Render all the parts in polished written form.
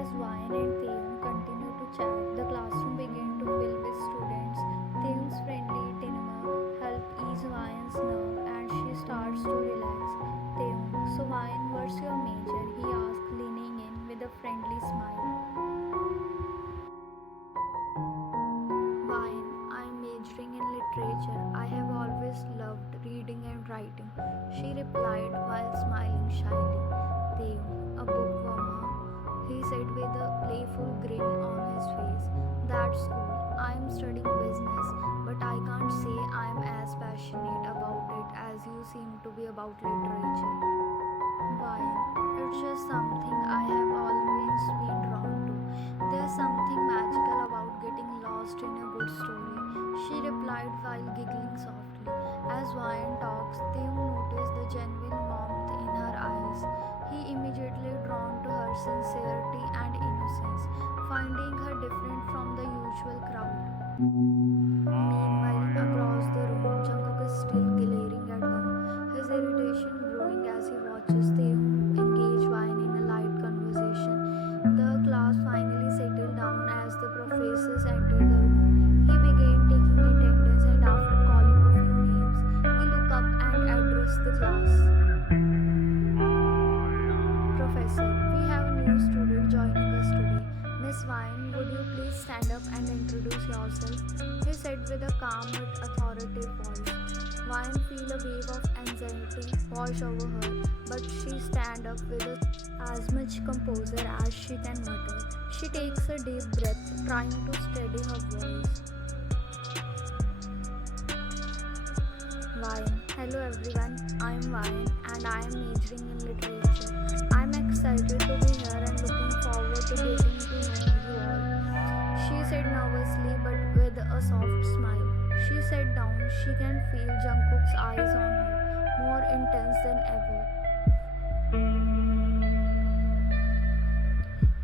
As Ryan and Taehyung continue to chat, the classroom begins to fill with students. Taehyung's friendly demeanor helps ease Ryan's nerve and she starts to relax. Taehyung, so Ryan, what's your major? He asks, leaning in with a friendly smile. Ryan, I'm majoring in literature. I have always loved reading and writing, she replied while smiling shyly. Taehyung, a bookworm, he said with a playful grin on his face. That's cool. I'm studying business, but I can't say I'm as passionate about it as you seem to be about literature. Why? It's just something I have always been drawn to. There's something magical about getting lost in a good story, she replied while giggling softly. As Ryan talks, Taehyung noticed the genuine warmth in her eyes. He immediately drawn to her sincerity and innocence, finding her different from the usual crowd. Meanwhile, across the room, Jungkook is still glaring at them, his irritation brewing as he watches Taehyung engage Ryan in a light conversation. The class finally settled down as the professors entered the room. He began taking attendance and after calling a few names, he looked up and addressed the class. Professor, we have a new student joining us today. Miss Ryan, would you please stand up and introduce yourself? He said with a calm but authoritative voice. Ryan feel a wave of anxiety wash over her, but she stand up with as much composure as she can mutter. She takes a deep breath, trying to steady her voice. Ryan, hello everyone, I am Ryan and I am majoring in literature. I am excited to be here and looking forward to getting to know you all, she said nervously but with a soft smile. She sat down, she can feel Jungkook's eyes on her, more intense than ever.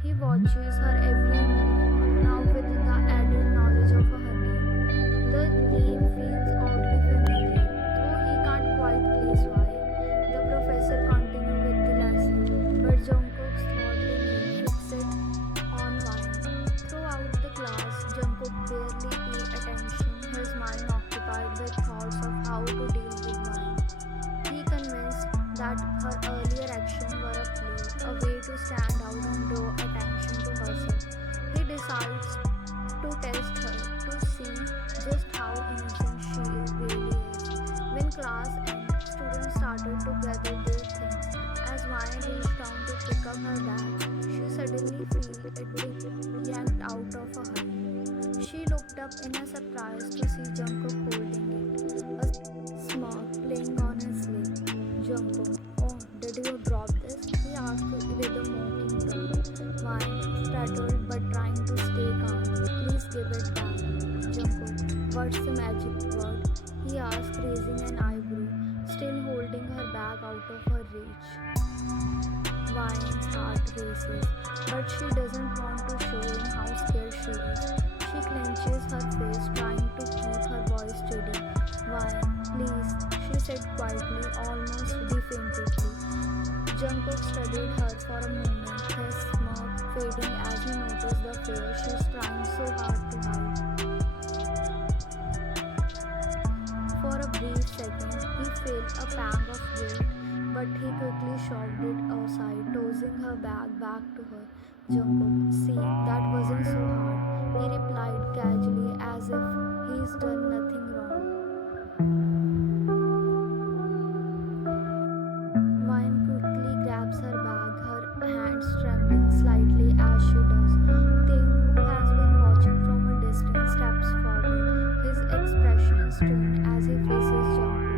He watches her every move, now with the added knowledge of her name. The name feels oddly familiar, though he can't quite place why. The professor continued with the lesson, but Jungkook's thought remained fixed on Ryan. Throughout the class, Jungkook barely paid attention, his mind occupied with thoughts of how to deal with Ryan. He convinced that her earlier actions were a play, a way to stand out and draw attention to herself. He decides to test her, to see just how innocent she really is. When class ended, students started to gather their things. As Ryan reached down to pick up her bag, she suddenly felt it being yanked out of her hand. She looked up in a surprise to see Jungkook holding it, a smirk playing on his lip. Jungkook, oh, did you drop this? He asked with a mocking tone. Ryan stuttered but trying to stay calm. Please give it back. Jungkook, what's the magic word? He asked, raising an eyebrow, still holding her bag out of her reach. Ryan's heart races, but she doesn't want to show him how scared she is. She clenches her face, trying to keep her voice steady. Ryan, please, she said quietly, almost definitively. Jungkook studied her for a moment, his smirk fading as he noticed the fear she's trying so hard to hide. For a brief second, he felt a pang of guilt, but he quickly shoved it aside, tossing her bag back to her. Jungkook, see, that wasn't so hard, he replied casually as if he's done nothing wrong. Ryan quickly grabs her bag, her hands trembling slightly as she does. Taehyung, who has been watching from a distance, steps forward, his expression strained as he faces Jungkook.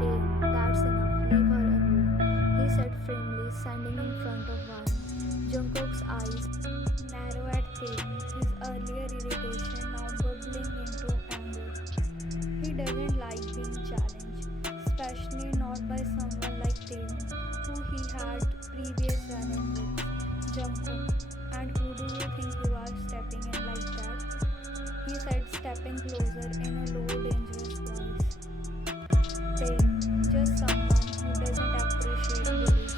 Taehyung, that's enough, leave her alone, he said firmly, standing in front of Ryan. Jungkook's eyes narrow at Taehyung, his earlier irritation now bubbling into anger. He doesn't like being challenged, especially not by someone like Taehyung, who he had previous run-in with. Jungkook, and who do you think you are stepping in like that? He said, stepping closer in a low, dangerous voice. Taehyung, just someone who doesn't appreciate bullies,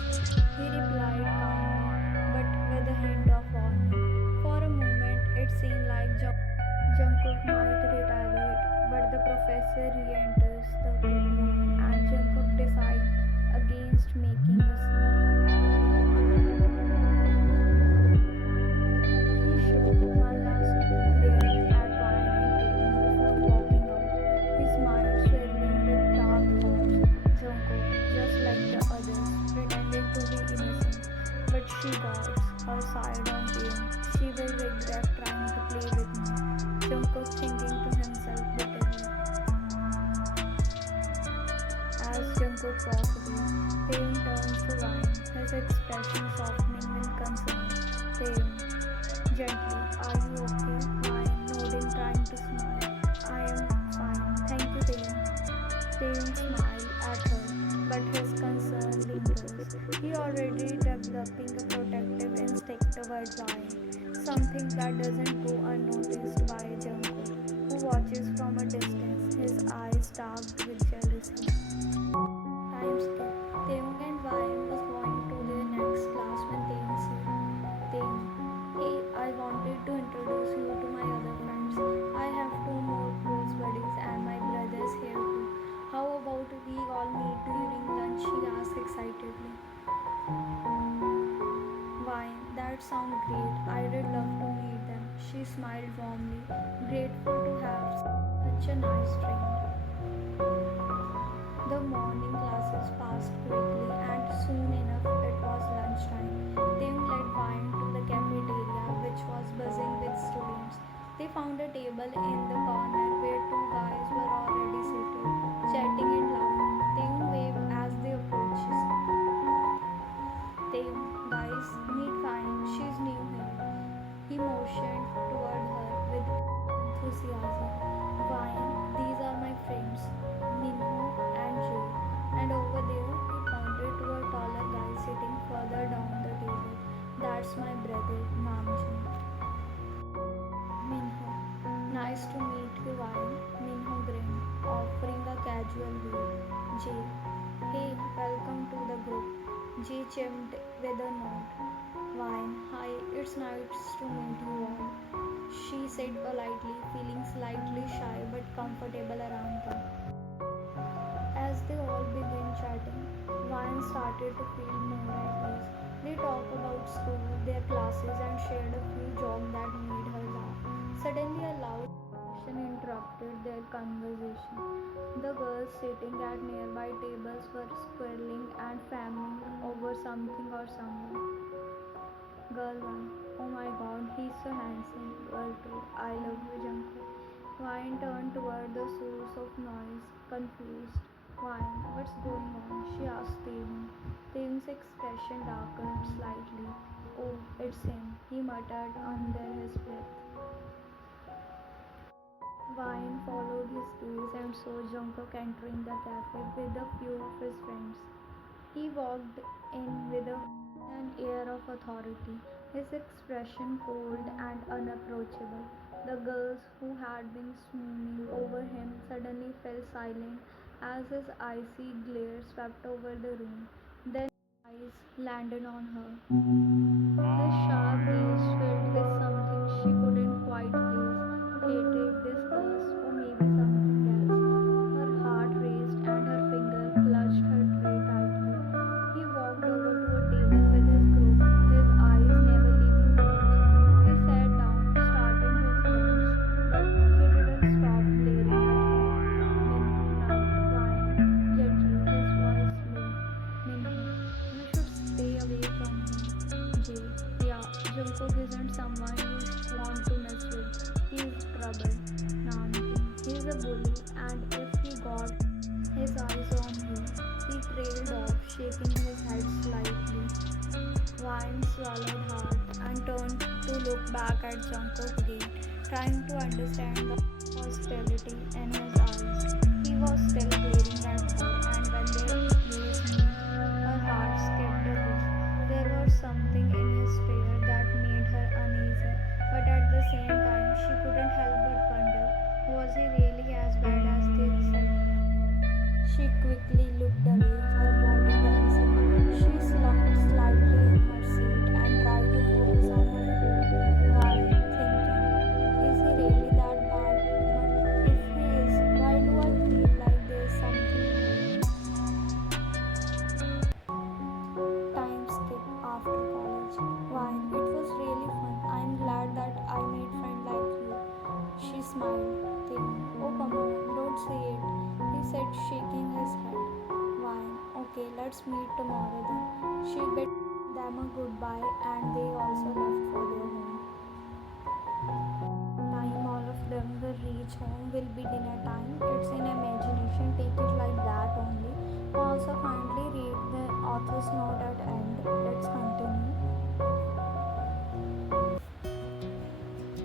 he replied calmly, but with a hint of warmth. professor re-enters the room and Jungkook decides against making a scene. He shoots one last glare at Ryan and Taehyung before walking out, his mind swirling with dark thoughts. Jungkook, just like the others, pretending to be innocent, but she guards her side on Taehyung. She will regret trying to play with me. Jungkook thinking to himself bitterly. As Jungkook walks away, Taehyung turns to Ryan, his expression softening with concern. Taehyung, gently, are you okay? Ryan nodding, trying to smile. I am fine, thank you, Taehyung. Taehyung smiled at her, but his concern lingers. He already developing a protective instinct towards Ryan, something that doesn't go unnoticed by Jungkook, who watches from a distance, his eyes dark with jealousy. Time skip. Taehyung and Ryan was going to their next class when Taehyung said, Taehyung, hey, I wanted to introduce you to my other friends. I have two more close buddies and my brother's here too. How about we all meet during lunch? She asked excitedly. Why, that sounds great. I would love to meet them. She smiled warmly, grateful to have such a nice friend. The morning classes passed quickly and soon enough it was lunchtime. Tim led Vine to the cafeteria which was buzzing with students. They found a table in the corner where two guys were already seated, chatting and laughing. Tim waved as they approached. Tim, guys, meet Vine. She's new here. He motioned toward her with enthusiasm. Vine, these are my friends, Minho and Jay. And over there, he pointed to a taller guy sitting further down the table. That's my brother, Namjoon. Minho, nice to meet you, Vine. Minho grinned, offering a casual wave. Jay, hey, welcome to the group. Jay chimed with a nod. Vine, hi, it's nice to meet you all. She said politely, feeling slightly shy but comfortable around them. As they all began chatting, Ryan started to feel more at ease. They talked about school, their classes, and shared a few jokes that made her laugh. Suddenly, a loud conversation interrupted their conversation. The girls sitting at nearby tables were squirreling and fawning over something or someone. Girl 1, oh my god, he's so handsome. Girl 2, I love you, Jungkook. Ryan turned toward the source of noise, confused. Ryan, what's going on? She asked Taehyung. Taehyung's expression darkened slightly. Oh, it's him, he muttered under his breath. Ryan followed his gaze and saw Jungkook entering the cafe with a few of his friends. He walked in with an air of authority, his expression cold and unapproachable. The girls who had been swooning over him suddenly fell silent as his icy glare swept over the room. Then his eyes landed on her. His sharp gaze filled with something she couldn't quite place, hatred, disgust, or maybe something else. Her heart raced and her finger clutched her tray tightly. He walked over to a table with his group, his eyes never leaving hers. He sat down, starting his lunch, but he didn't stop glaring at her. Minho nudged Ryan gently, his voice low. Minho, you should stay away from him. Jay, yeah, Jungkook isn't someone you want to mess with. He's trouble. Namjoon, he's a bully, and if he got his eyes on you, he trailed off, shaking his head slightly. Ryan swallowed hard and turned to look back at Jungkook again, trying to understand the hostility in his eyes. He was still glaring at her, and when their gaze met, her heart skipped a beat. There was something in his stare that made her uneasy, but at the same time, she couldn't help but wonder, was he really as bad as they said? She quickly looked away, her body tensing. She slumped slightly in her seat and tried to focus on her food, while thinking, is he really that bad? But if he is, why do smiled. Taehyung, oh come on, don't say it, he said, shaking his head. Fine, okay, let's meet tomorrow then. She bid them a goodbye and they also left for their home. Time all of them will reach home will be dinner time. It's in imagination, take it like that only. Also kindly read the author's note at end. Let's continue.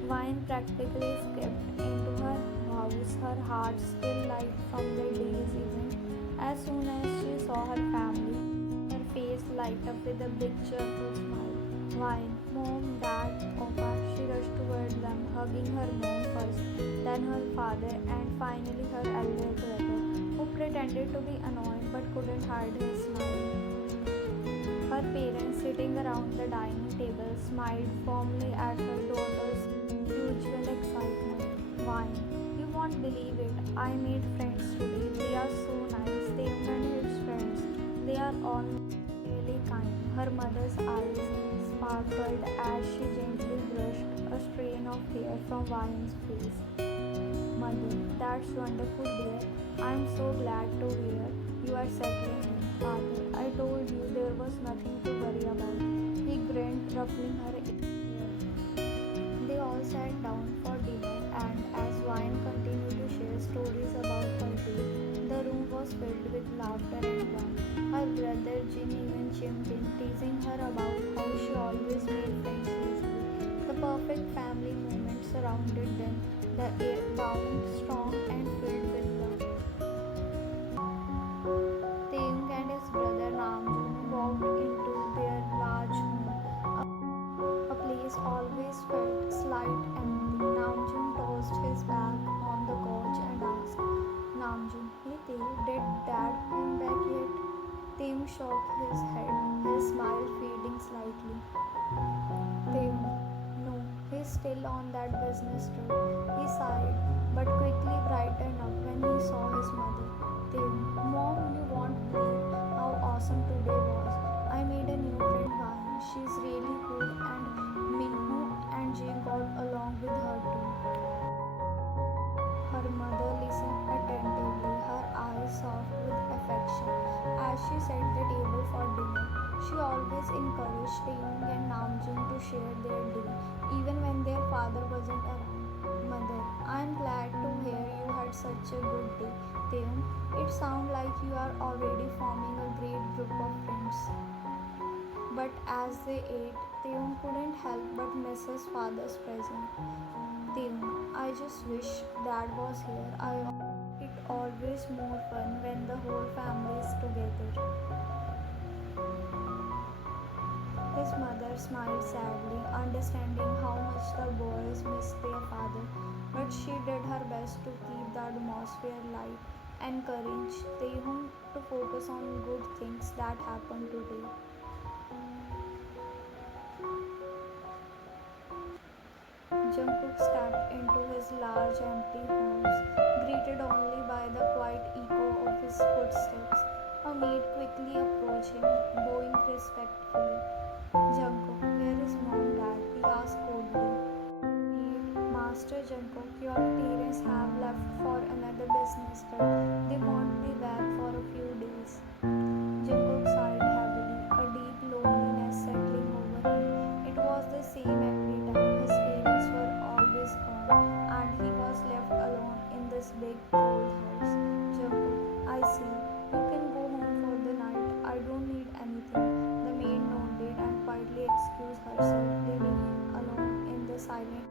Wine practically skipped into her house, her heart still light from the day's event. As soon as she saw her family, her face light up with a big cheerful smile. Wine, mom, dad, Opa, she rushed toward them, hugging her mom first, then her father, and finally her elder brother, who pretended to be annoyed but couldn't hide his smile. Her parents, sitting around the dining table, smiled firmly at her daughter's usual excitement. Wine, you won't believe it. I made friends today. They are so nice. Taehyung and his friends. They are all really kind. Her mother's eyes sparkled as she gently brushed a strain of hair from Wine's face. Mother, that's wonderful, dear. I'm so glad to hear you are settling in. Father, I told you there was nothing to worry about. He grinned, ruffling her ear. They all sat down for dinner, and as Wine continued to share stories about her day, the room was filled with laughter and fun. Her brother Jin even chimed in, teasing her about how she always made friends easily. The perfect family moment surrounded them, the air bound, strong, and filled with love. Taehyung and his brother Namjoon walked into their large home, a place always felt slight empty. Namjoon tossed his bag on the couch and asked, Namjoon, hey Tae, did dad come back yet? Taehyung shook his head, his smile fading slightly. Taehyung, no, he's still on that business trip. He sighed, but quickly brightened up when he saw his mother. Taehyung, Mom, you won't believe how awesome today was. I made a new friend, Vine. She's really cool, and Minhu and Jay got along with her too. Her mother listened attentively, her eyes soft with affection, as she set the table for dinner. She always encouraged Taehyung and Namjoon to share their day, even when their father wasn't around. Mother, I'm glad to hear you had such a good day. Taehyung, it sounds like you are already forming a great group of friends. But as they ate, Taehyung couldn't help but miss his father's presence. Taehyung, I just wish Dad was here. It always more fun when the whole family is together. His mother smiled sadly, understanding how much the boys missed their father, but she did her best to keep the atmosphere light, encouraged Taehyung to focus on good things that happened today. Jungkook stepped into his large empty house, greeted only by the quiet echo of his footsteps. A maid quickly approached him, bowing respectfully. Jungkook, where is mom, dad? He asked coldly. Maid, Master Jungkook, your parents have left for another business trip. They won't be back for a few days. Jungkook sighed heavily, a deep loneliness settling over him. It was the same every time. His parents were always gone, and he was left alone in this big cold house. Jungkook, I see. You can go home for the night. I don't need anything. The maid nodded and quietly excused herself, leaving him alone in the silent.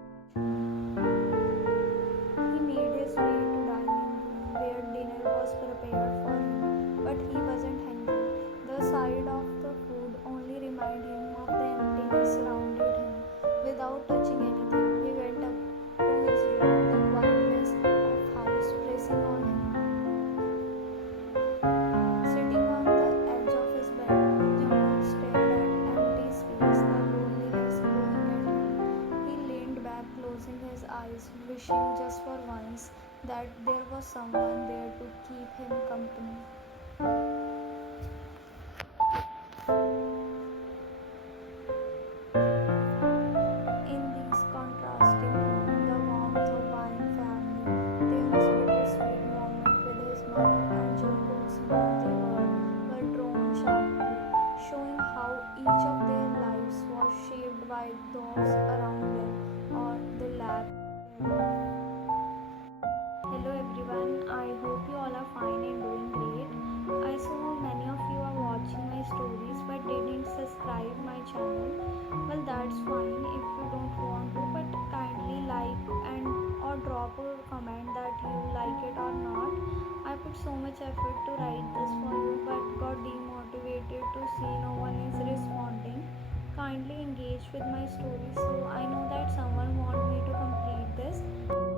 He made his way to dining room where dinner was prepared for him, but he wasn't hungry. The sight of the food only reminded him of the emptiness surrounded him. Without touching anything, he went up to his room, the quietness of house pressing on him. Sitting on the edge of his bed, Jungkook stared at empty space, the loneliness growing at him. He leaned back, closing his eyes, wishing just for once that there was someone there to keep him company. In these contrasting rooms, the warmth of Vine family Hello everyone, I hope you all are fine and doing great. I saw many of you are watching my stories but didn't subscribe my channel. Well, that's fine if you don't want to, but kindly like and or drop a comment that you like it or not. I put so much effort to write this for you but got demotivated to see no one is responding. Kindly engage with my story so I know that someone want me to complete this.